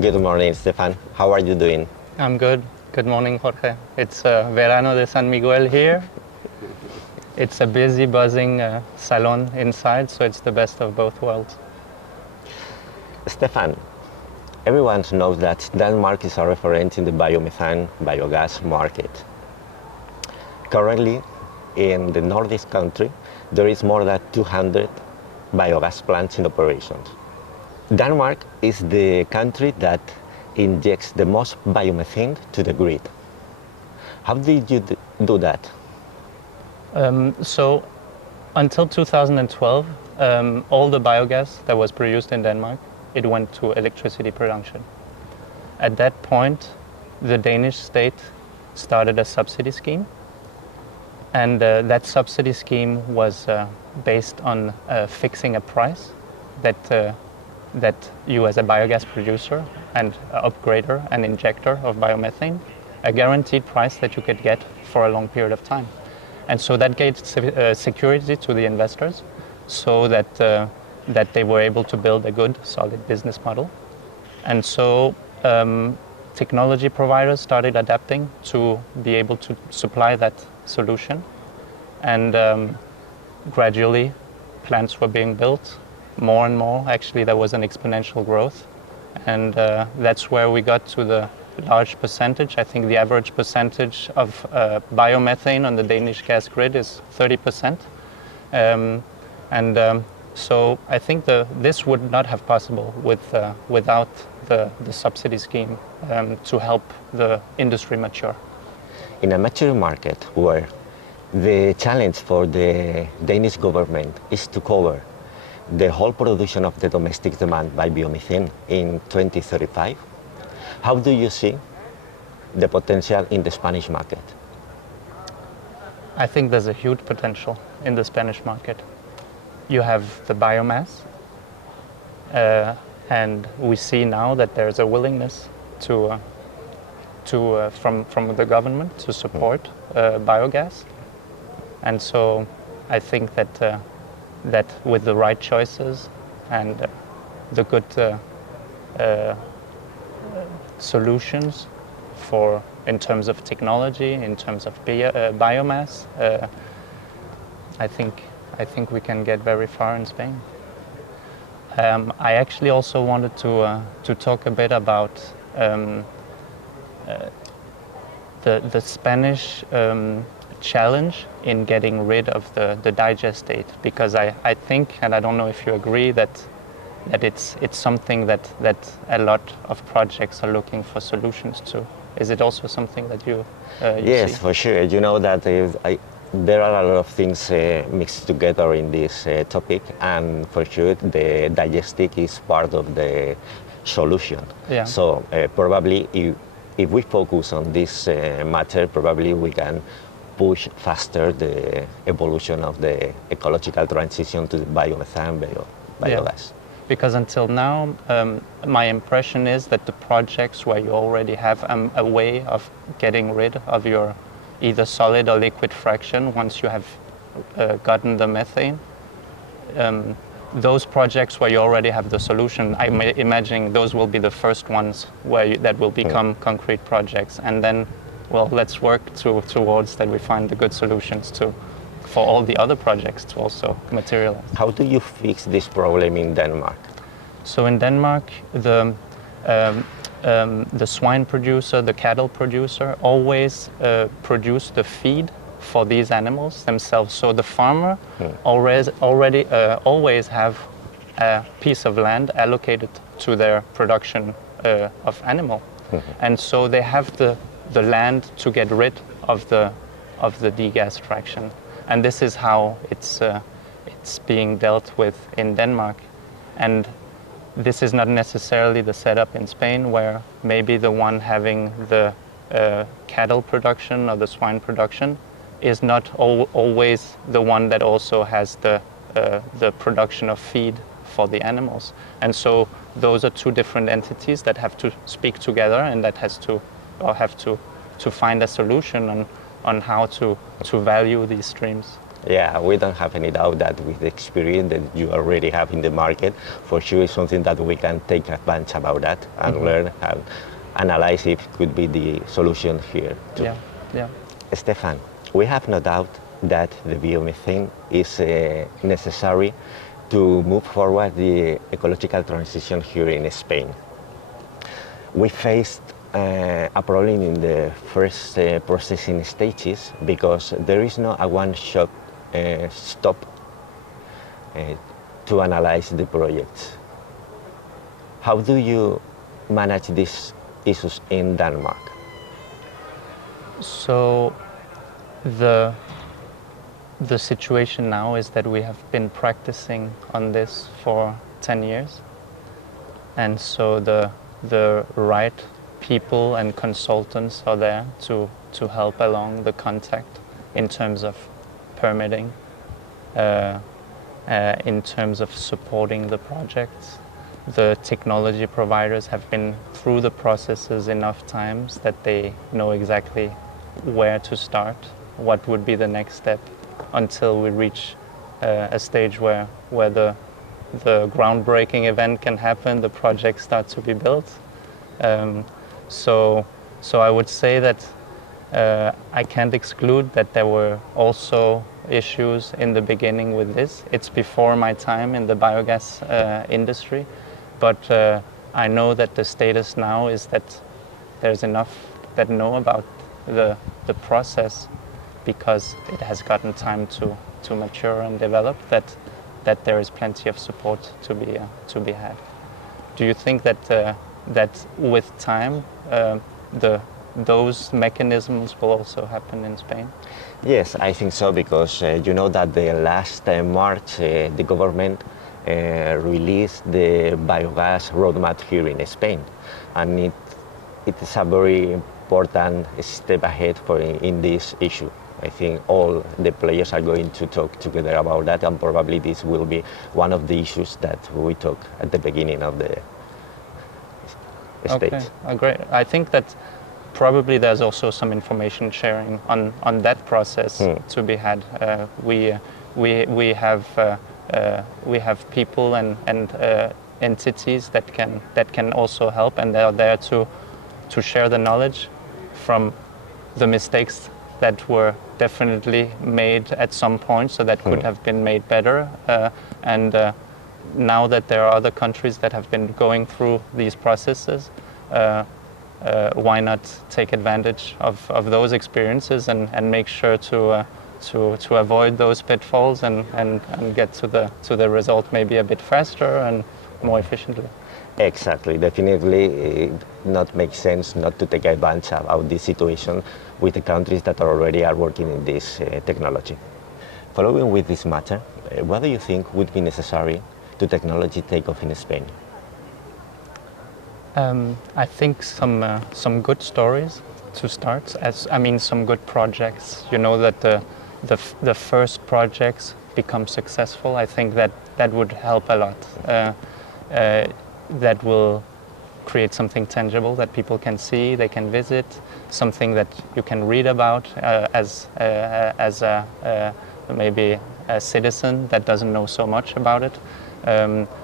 Good morning, Stefan. How are you doing? I'm good. Good morning, Jorge. It's Verano de San Miguel here. It's a busy, buzzing salon inside, so it's the best of both worlds. Stefan, everyone knows that Denmark is a reference in the biomethane, biogas market. Currently, in the Nordic country, there is more than 200 biogas plants in operations. Denmark is the country that injects the most biomethane to the grid. How did you do that? So until 2012, all the biogas that was produced in Denmark, it went to electricity production. At that point, the Danish state started a subsidy scheme, and that subsidy scheme was based on fixing a price that you as a biogas producer and upgrader and injector of biomethane, a guaranteed price that you could get for a long period of time. And so that gave security to the investors so that they were able to build a good, solid business model. And so technology providers started adapting to be able to supply that solution. And gradually, plants were being built, more and more. Actually, there was an exponential growth. And that's where we got to the large percentage. I think the average percentage of biomethane on the Danish gas grid is 30%. So I think this would not have possible without the subsidy scheme to help the industry mature. In a mature market where the challenge for the Danish government is to cover the whole production of the domestic demand by biomethane in 2035, how do you see the potential in the Spanish market? I think there's a huge potential in the Spanish market. You have the biomass, and we see now that there's a willingness from the government to support biogas, and so I think that with the right choices and the good solutions in terms of technology, in terms of biomass, I think we can get very far in Spain. I actually also wanted to talk a bit about the Spanish challenge in getting rid of the digestate, because I think, and I don't know if you agree, that it's something that a lot of projects are looking for solutions to. Is it also something that you Yes, see? for sure. You know that there are a lot of things mixed together in this topic, and for sure the digestic is part of the solution. Yeah. So probably if we focus on this matter, probably we can push faster the evolution of the ecological transition to the biomethane, biogas. Yeah. Because until now, my impression is that the projects where you already have a way of getting rid of your either solid or liquid fraction once you have gotten the methane, those projects where you already have the solution, I'm imagining those will be the first ones that will become concrete projects. And then, well, let's work towards that we find the good solutions for all the other projects to also materialize. How do you fix this problem in Denmark? So in Denmark, the swine producer, the cattle producer, always produce the feed for these animals themselves. So the farmer always have a piece of land allocated to their production of animal. And so they have the land to get rid of the degas fraction. And this is how it's being dealt with in Denmark. And this is not necessarily the setup in Spain, where maybe the one having the cattle production or the swine production is not always the one that also has the production of feed for the animals. And so those are two different entities that have to speak together, and that have to find a solution on how to value these streams. Yeah, we don't have any doubt that with the experience that you already have in the market, for sure it's something that we can take advantage about that and learn and analyze if it could be the solution here too. Yeah, yeah. Stephan, we have no doubt that the biomethane is necessary to move forward the ecological transition here in Spain. We faced a problem in the first processing stages because there is no a one-shot stop to analyze the project. How do you manage these issues in Denmark? So the situation now is that we have been practicing on this for 10 years, and so the right people and consultants are there to help along the contact in terms of permitting, in terms of supporting the projects. The technology providers have been through the processes enough times that they know exactly where to start, what would be the next step, until we reach a stage where the groundbreaking event can happen, the project starts to be built. So I would say that I can't exclude that there were also issues in the beginning with this. It's before my time in the biogas industry, but I know that the status now is that there's enough that know about the process, because it has gotten time to mature and develop, that there is plenty of support to be had. Do you think that with time those mechanisms will also happen in Spain? Yes, I think so, because you know that the last March the government released the biogas roadmap here in Spain, and it is a very important step ahead in this issue. I think all the players are going to talk together about that, and probably this will be one of the issues that we talk at the beginning of the stage. Okay, great. I think that probably there's also some information sharing on that process to be had. We have people and entities that can also help, and they are there to share the knowledge from the mistakes that were definitely made at some point, so that could have been made better. And now that there are other countries that have been going through these processes, why not take advantage of those experiences and make sure to avoid those pitfalls and get to the result maybe a bit faster and more efficiently? Exactly, definitely it not makes sense not to take advantage of this situation with the countries that already are working in this technology. Following with this matter, what do you think would be necessary to technology take off in Spain? I think some good stories to start. Some good projects. You know, that the first projects become successful. I think that would help a lot. That will create something tangible that people can see, they can visit, something that you can read about as maybe a citizen that doesn't know so much about it,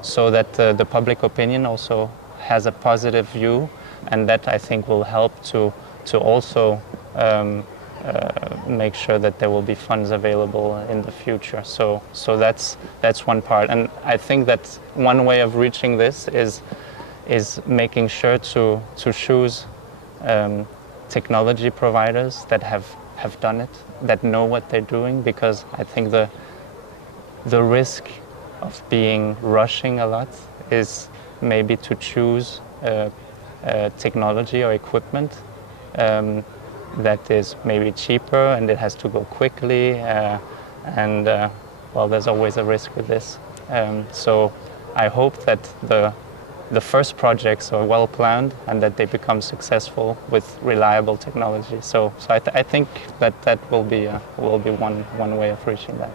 so that the public opinion also has a positive view, and that I think will help to also make sure that there will be funds available in the future. So that's one part, and I think that one way of reaching this is making sure to choose technology providers that have done it, that know what they're doing, because I think the risk of rushing a lot is maybe to choose technology or equipment that is maybe cheaper and it has to go quickly, and there's always a risk with this. So I hope that the first projects are well planned and that they become successful with reliable technology. So I think that will be one way of reaching that.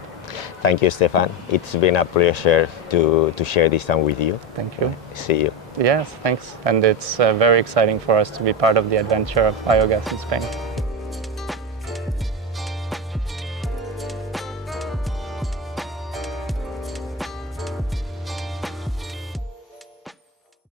Thank you, Stephan. It's been a pleasure to share this time with you. Thank you. See you. Yes, thanks. And it's very exciting for us to be part of the adventure of biogas in Spain.